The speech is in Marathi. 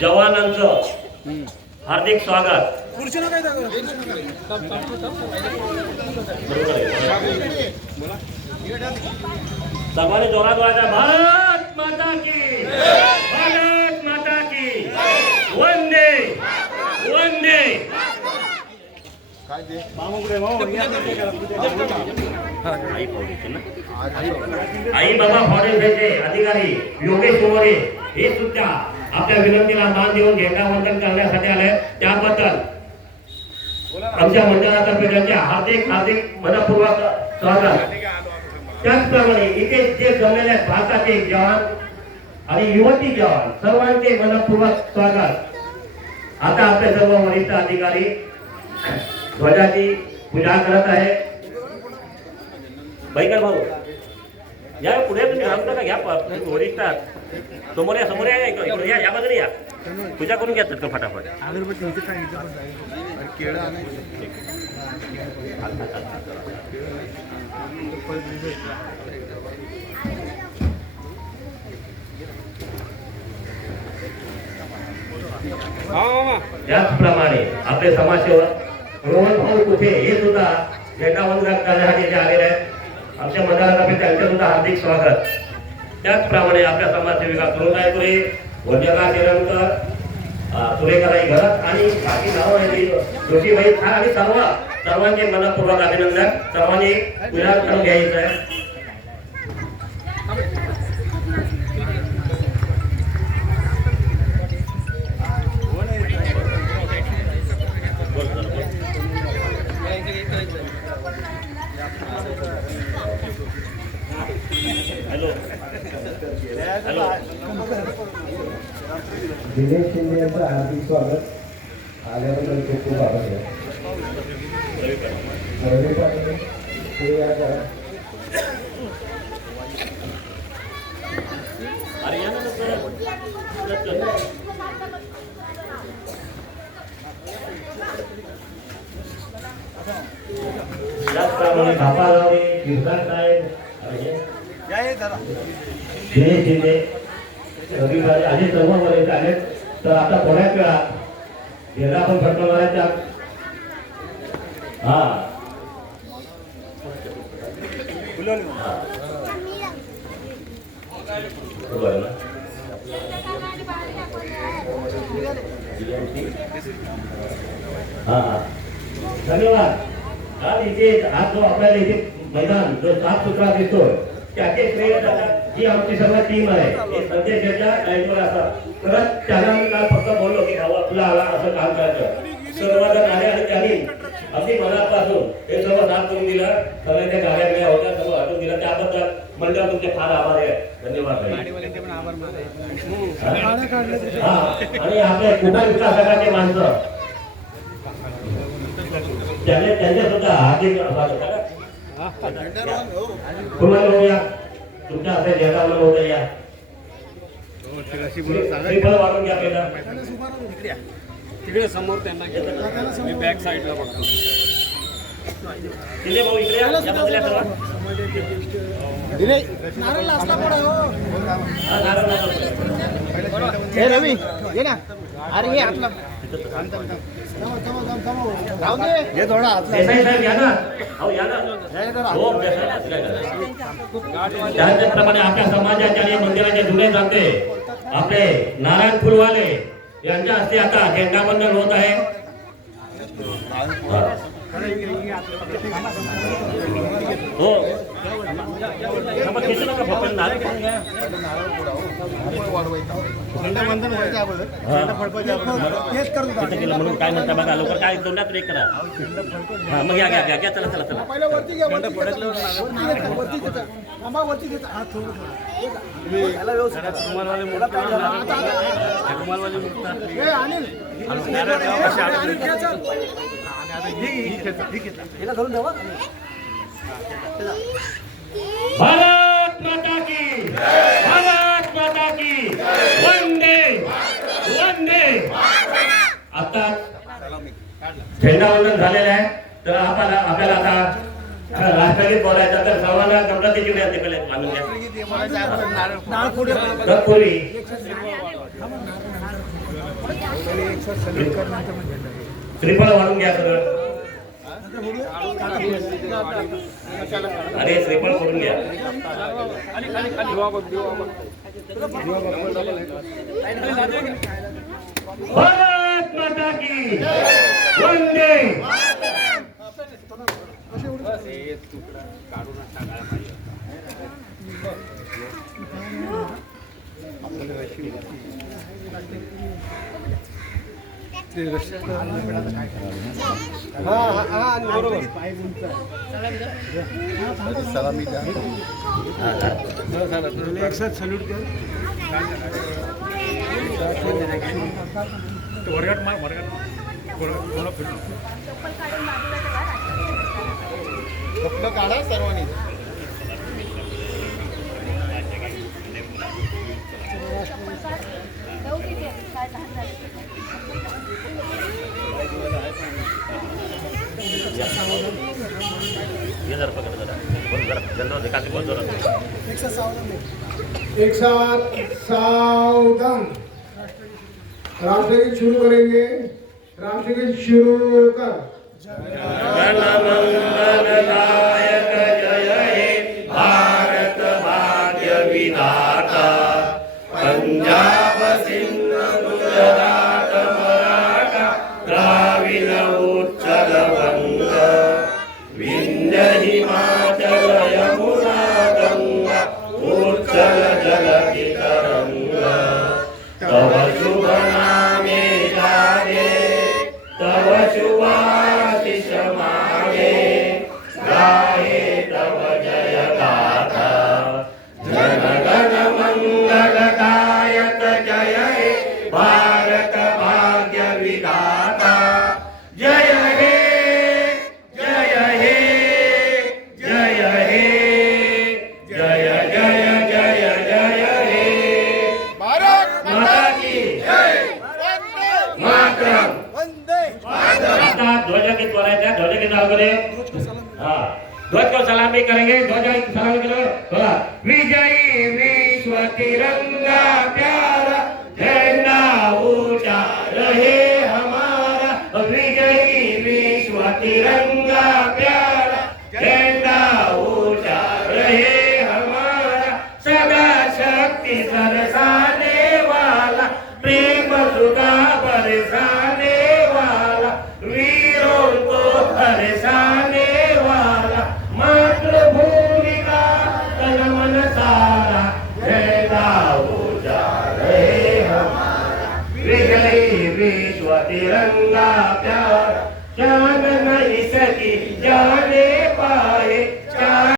जवानांचं हार्दिक स्वागत. सर्वांनी जोरात बोलायचं भारत माता की भारत माता की वंदे वंदे. आई फाउंडेशन ना? आई बाबा फाउंडेशनचे अधिकारी योगेश मोरे हे सुद्धा. आपल्या विनंतीला मान देऊन झेंडा वंदन करण्यासाठी आले त्याबद्दल आमच्या मंडळातर्फे त्यांचे हार्दिक हार्दिक मनपूर्वक स्वागत. त्याचप्रमाणे इथे जे जमलेले आहेत भारताचे जवान आणि युवती जवान सर्वांचे मनपूर्वक स्वागत. आता आपले सर्व वरिष्ठ अधिकारी ध्वजाची पूजा करत आहे. भाऊ. या पुढे तुम्ही थांबता का घ्या प- वरिष्ठ आहात. समोर या समोर या इकडे या या बाजूने या. पूजा करून घ्या तर फटाफट? त्याचप्रमाणे आपले समाजसेवक रोहन भाऊ कुठे हे सुद्धा झेंडा वंदन करण्यासाठी इथे आलेले आहेत. आमच्या मंडळातर्फे त्यांचे सुद्धा हार्दिक स्वागत. त्याचप्रमाणे आपल्या समाजसेविका करुणाई तुरे वंजना शेरंकर तुरेकराई घरात आणि बाकी नाव आहे जोशीबाई खान आणि सर्व सर्वांचे मनपूर्वक अभिनंदन. सर्वांनी विराज करून घ्यायचं आहे. दिनेश शिंदे यांचं हार्दिक स्वागत आल्याबद्दल खूप खूप आभार आहे. रवी पाटील ते या करा. अरे या ना लवकर. त्याचप्रमाणे बापा गावे गिरधार साहेब अरे हे. दिनेश शिंदे रविवारी आधी सर्व येत आहेत तर आता थोड्याच वेळात ज्याला आपण फटका हा. बरोबर ना? हा हा. धन्यवाद. आज इथे आज जो आपल्याला इथे मैदान जो साफ सुथरा दिसतोय त्याचे श्रेय जी आमची सर्व टीम आहे. हे लाईनवर असतात. तर त्याला मी काल फक्त बोललो की भाऊ आपला आला असं काम करायचं. सर्वजण आले आणि त्यांनी अगदी मनापासून हे सर्व साफ करून दिलं. सगळ्या त्या गाड्या बिड्या होत्या सर्व हटवून दिलं. त्याबद्दल मंडळ तुमचे फार आभार आहे धन्यवाद. आणि आपले कुठा विकास आघाडीचे माणसं? त्याने त्यांच्या सुद्धा हार्दिक स्वागत तुम्हाला या तुमच्या हातात जेवणाला होतं या. श्रीफळ वाढून घ्या पहिला तिकडे समोर त्यांना घे मी बॅक साईडला बघतो. तिथे भाऊ इकडे या. या बाजूला सर्व. हा, नारळ. हे रवी ये ना. अरे हे आपला हे थोडा त्याचप्रमाणे आपल्या समाजाच्या आणि मंदिराचे जुने जाते. आपले नारायण फुलवाले यांच्या हस्ते आता झेंडाबंधन होत आहे. हो म्हणून काय म्हणता बघा लवकर काय तोंडात ब्रेक करा हा मग या घ्या घ्या चला चला चला पहिलं वरती घ्या वरती वरती वरती घेता. हात थोडं भारत माता की भारत माता की वंदे वंदे. आता झेंडावंदन झालेलं आहे. तर आपल्याला आपल्याला आता राष्ट्रगीत बोलायचं तर सर्वांना गमरातीची विनंती तिकडे मानून घ्या. तत्पूर्वी श्रीफळ वाढून घ्या सगळं. अरे श्रीफळ करून घ्या. भारत माता की वंदे. आपल्याला बस हे तुकडा काढूनच टाकायला पाहिजे फक्त काढा सर्वांनी जरा पकड जरा बोल जरा जरा एकाची बोल जरा एक साथ सावधान राष्ट्रगीत शुरू करेंगे. राष्ट्रगीत शुरू कर. विंध्य हिमाचल सलामी करेंगे ध्वजा सलामी करो बोला विजयी विश्व तिरंगा प्यार।